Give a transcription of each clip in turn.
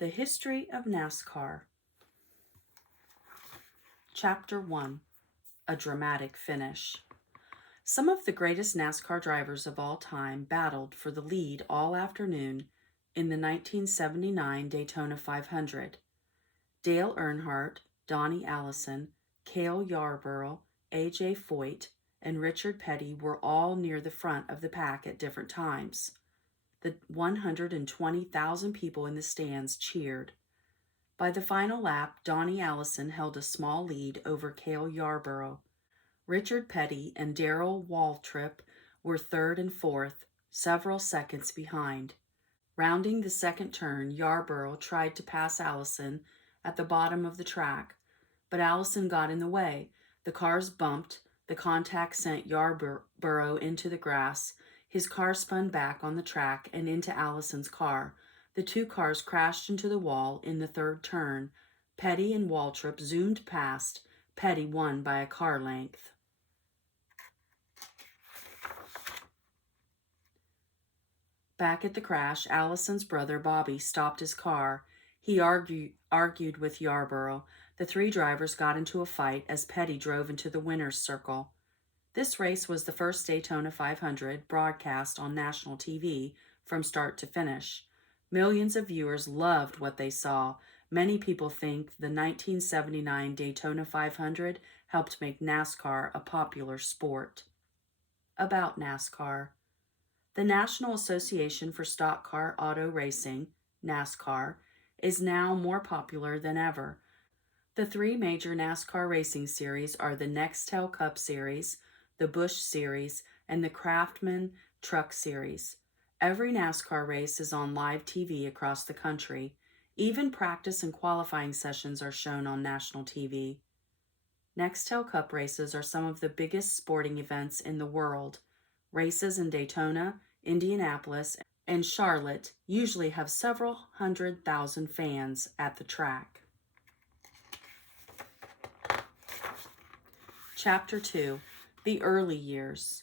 The History of Nascar. Chapter 1. A Dramatic Finish. Some of the greatest NASCAR drivers of all time battled for the lead all afternoon in the 1979 Daytona 500. Dale Earnhardt, Donnie Allison, Cale Yarborough, A.J. Foyt, and Richard Petty were all near the front of the pack at different times. The 120,000 people in the stands cheered. By the final lap, Donnie Allison held a small lead over Cale Yarborough. Richard Petty and Darrell Waltrip were third and fourth, several seconds behind. Rounding the second turn, Yarborough tried to pass Allison at the bottom of the track, but Allison got in the way. The cars bumped. The contact sent Yarborough into the grass. His car spun back on the track and into Allison's car. The two cars crashed into the wall in the third turn. Petty and Waltrip zoomed past. Petty won by a car length. Back at the crash, Allison's brother Bobby stopped his car. He argued with Yarborough. The three drivers got into a fight as Petty drove into the winner's circle. This race was the first Daytona 500 broadcast on national TV from start to finish. Millions of viewers loved what they saw. Many people think the 1979 Daytona 500 helped make NASCAR a popular sport. About NASCAR. The National Association for Stock Car Auto Racing, NASCAR, is now more popular than ever. The three major NASCAR racing series are the Nextel Cup Series, the Busch Series, and the Craftsman Truck Series. Every NASCAR race is on live TV across the country. Even practice and qualifying sessions are shown on national TV. Nextel Cup races are some of the biggest sporting events in the world. Races in Daytona, Indianapolis, and Charlotte usually have several 100,000 fans at the track. Chapter 2. The Early Years.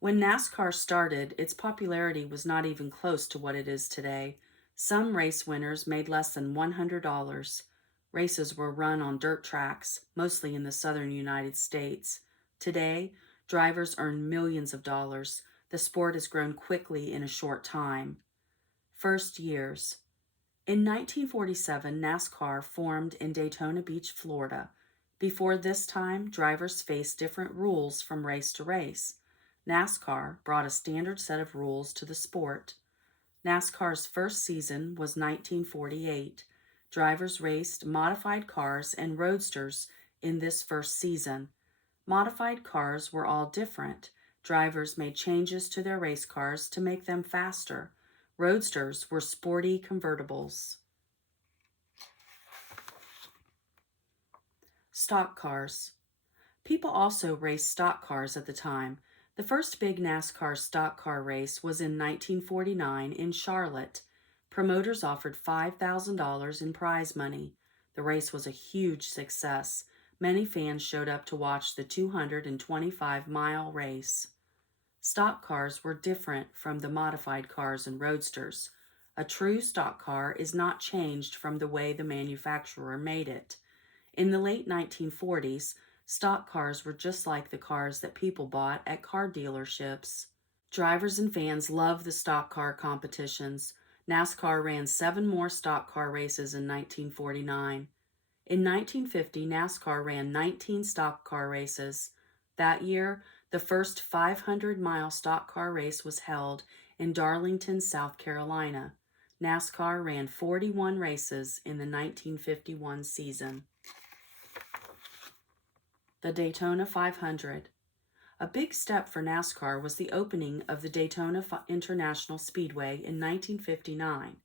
When NASCAR started, its popularity was not even close to what it is today. Some race winners made less than $100. Races were run on dirt tracks, mostly in the southern United States. Today, drivers earn millions of dollars. The sport has grown quickly in a short time. First years. In 1947, NASCAR formed in Daytona Beach, Florida. Before this time, drivers faced different rules from race to race. NASCAR brought a standard set of rules to the sport. NASCAR's first season was 1948. Drivers raced modified cars and roadsters in this first season. Modified cars were all different. Drivers made changes to their race cars to make them faster. Roadsters were sporty convertibles. Stock cars. People also raced stock cars at the time. The first big NASCAR stock car race was in 1949 in Charlotte. Promoters offered $5,000 in prize money. The race was a huge success. Many fans showed up to watch the 225-mile race. Stock cars were different from the modified cars and roadsters. A true stock car is not changed from the way the manufacturer made it. In the late 1940s, stock cars were just like the cars that people bought at car dealerships. Drivers and fans loved the stock car competitions. NASCAR ran 7 more stock car races in 1949. In 1950, NASCAR ran 19 stock car races. That year, the first 500-mile stock car race was held in Darlington, South Carolina. NASCAR ran 41 races in the 1951 season. The Daytona 500. A big step for NASCAR was the opening of the Daytona International Speedway in 1959.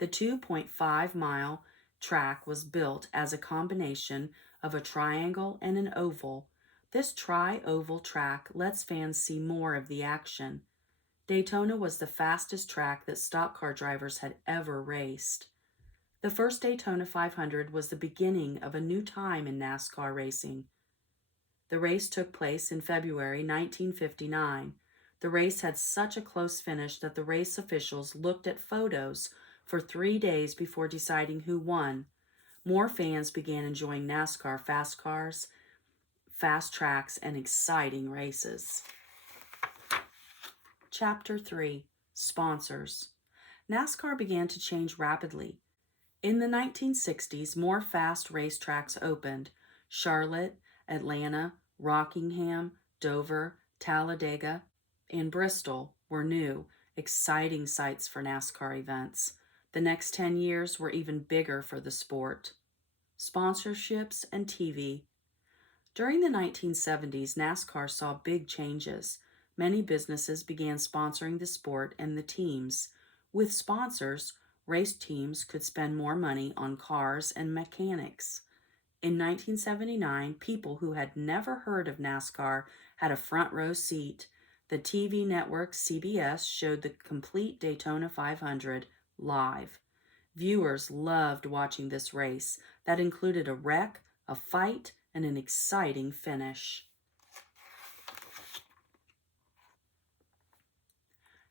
The 2.5-mile track was built as a combination of a triangle and an oval. This tri-oval track lets fans see more of the action. Daytona was the fastest track that stock car drivers had ever raced. The first Daytona 500 was the beginning of a new time in NASCAR racing. The race took place in February 1959. The race had such a close finish that the race officials looked at photos for 3 days before deciding who won. More fans began enjoying NASCAR fast cars, fast tracks, and exciting races. Chapter 3: Sponsors. NASCAR began to change rapidly. In the 1960s, more fast racetracks opened. Charlotte, Atlanta, Rockingham, Dover, Talladega, and Bristol were new, exciting sites for NASCAR events. The next 10 years were even bigger for the sport. Sponsorships and TV. During the 1970s, NASCAR saw big changes. Many businesses began sponsoring the sport and the teams. With sponsors, race teams could spend more money on cars and mechanics. In 1979, people who had never heard of NASCAR had a front row seat. The TV network CBS showed the complete Daytona 500 live. Viewers loved watching this race that included a wreck, a fight, and an exciting finish.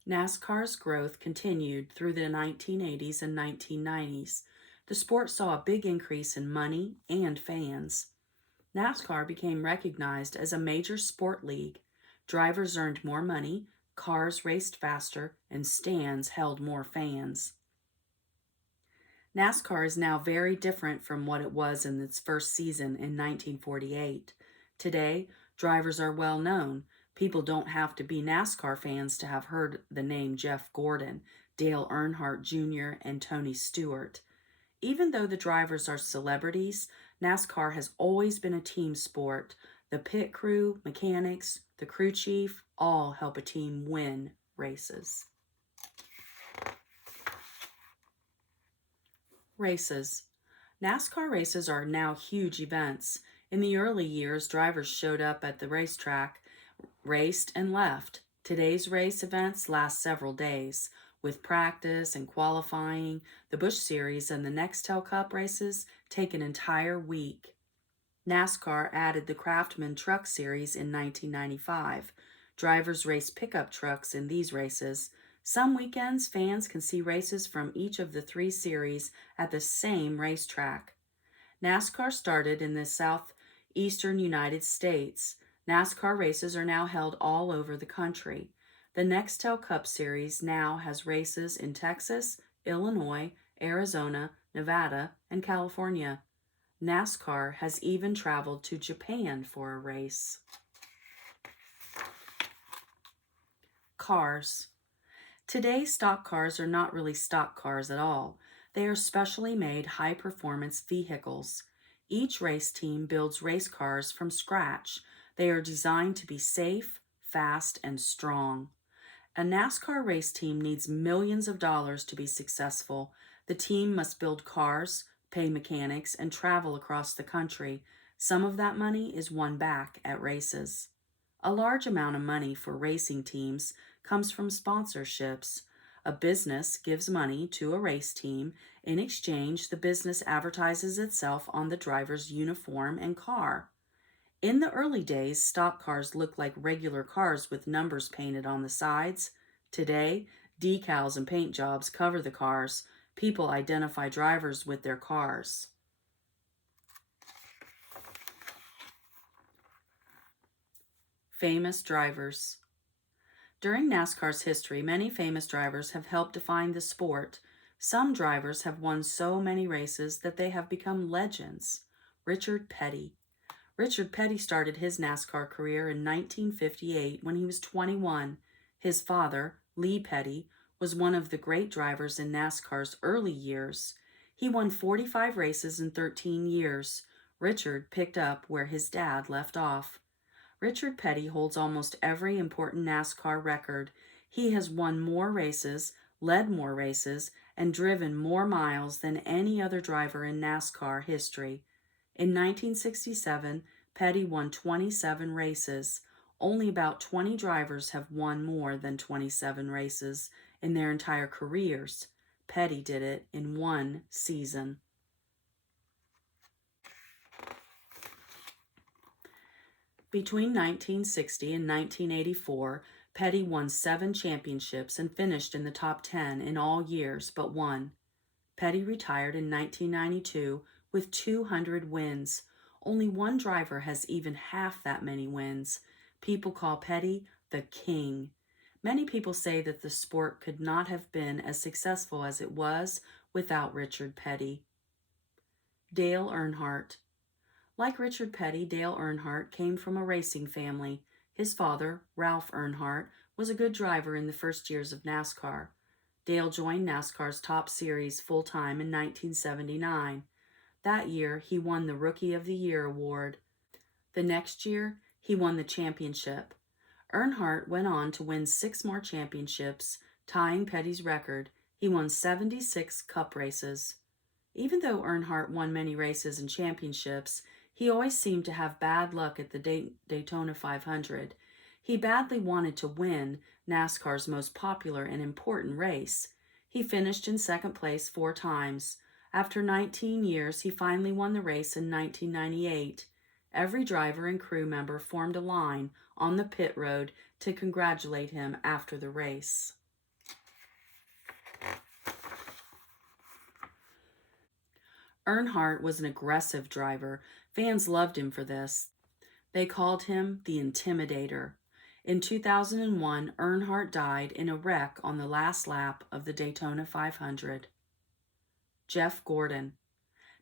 NASCAR's growth continued through the 1980s and 1990s. The sport saw a big increase in money and fans. NASCAR became recognized as a major sport league. Drivers earned more money, cars raced faster, and stands held more fans. NASCAR is now very different from what it was in its first season in 1948. Today, drivers are well known. People don't have to be NASCAR fans to have heard the name Jeff Gordon, Dale Earnhardt Jr., and Tony Stewart. Even though the drivers are celebrities, NASCAR has always been a team sport. The pit crew, mechanics, the crew chief, all help a team win races. Races. NASCAR races are now huge events. In the early years, drivers showed up at the racetrack, raced, and left. Today's race events last several days. With practice and qualifying, the Busch Series and the Nextel Cup races take an entire week. NASCAR added the Craftsman Truck Series in 1995. Drivers race pickup trucks in these races. Some weekends, fans can see races from each of the 3 series at the same racetrack. NASCAR started in the southeastern United States. NASCAR races are now held all over the country. The Nextel Cup Series now has races in Texas, Illinois, Arizona, Nevada, and California. NASCAR has even traveled to Japan for a race. Cars. Today, stock cars are not really stock cars at all. They are specially made high-performance vehicles. Each race team builds race cars from scratch. They are designed to be safe, fast, and strong. A NASCAR race team needs millions of dollars to be successful. The team must build cars, pay mechanics, and travel across the country. Some of that money is won back at races. A large amount of money for racing teams comes from sponsorships. A business gives money to a race team. In exchange, the business advertises itself on the driver's uniform and car. In the early days, stock cars looked like regular cars with numbers painted on the sides. Today, decals and paint jobs cover the cars. People identify drivers with their cars. Famous drivers. During NASCAR's history, many famous drivers have helped define the sport. Some drivers have won so many races that they have become legends. Richard Petty. Richard Petty started his NASCAR career in 1958 when he was 21. His father, Lee Petty, was one of the great drivers in NASCAR's early years. He won 45 races in 13 years. Richard picked up where his dad left off. Richard Petty holds almost every important NASCAR record. He has won more races, led more races, and driven more miles than any other driver in NASCAR history. In 1967, Petty won 27 races. Only about 20 drivers have won more than 27 races in their entire careers. Petty did it in one season. Between 1960 and 1984, Petty won 7 championships and finished in the top 10 in all years but one. Petty retired in 1992 with 200 wins. Only one driver has even half that many wins. People call Petty the king. Many people say that the sport could not have been as successful as it was without Richard Petty. Dale Earnhardt. Like Richard Petty, Dale Earnhardt came from a racing family. His father, Ralph Earnhardt, was a good driver in the first years of NASCAR. Dale joined NASCAR's top series full-time in 1979. That year, he won the Rookie of the Year award. The next year, he won the championship. Earnhardt went on to win 6 more championships, tying Petty's record. He won 76 Cup races. Even though Earnhardt won many races and championships, he always seemed to have bad luck at the Daytona 500. He badly wanted to win NASCAR's most popular and important race. He finished in second place 4 times. After 19 years, he finally won the race in 1998. Every driver and crew member formed a line on the pit road to congratulate him after the race. Earnhardt was an aggressive driver. Fans loved him for this. They called him the Intimidator. In 2001, Earnhardt died in a wreck on the last lap of the Daytona 500. Jeff Gordon.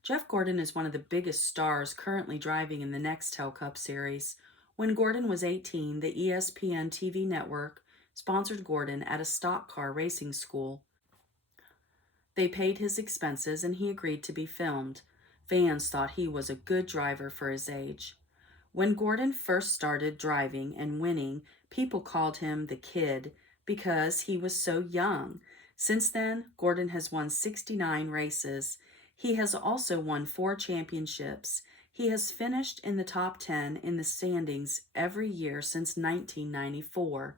Jeff Gordon is one of the biggest stars currently driving in the Nextel Cup Series. When Gordon was 18, the ESPN TV network sponsored Gordon at a stock car racing school. They paid his expenses and he agreed to be filmed. Fans thought he was a good driver for his age. When Gordon first started driving and winning, people called him the Kid because he was so young. Since then, Gordon has won 69 races. He has also won 4 championships. He has finished in the top 10 in the standings every year since 1994.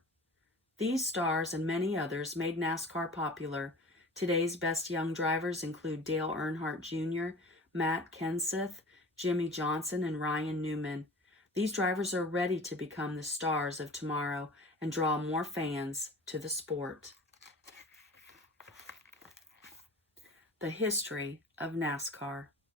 These stars and many others made NASCAR popular. Today's best young drivers include Dale Earnhardt Jr., Matt Kenseth, Jimmy Johnson, and Ryan Newman. These drivers are ready to become the stars of tomorrow and draw more fans to the sport. The history of NASCAR.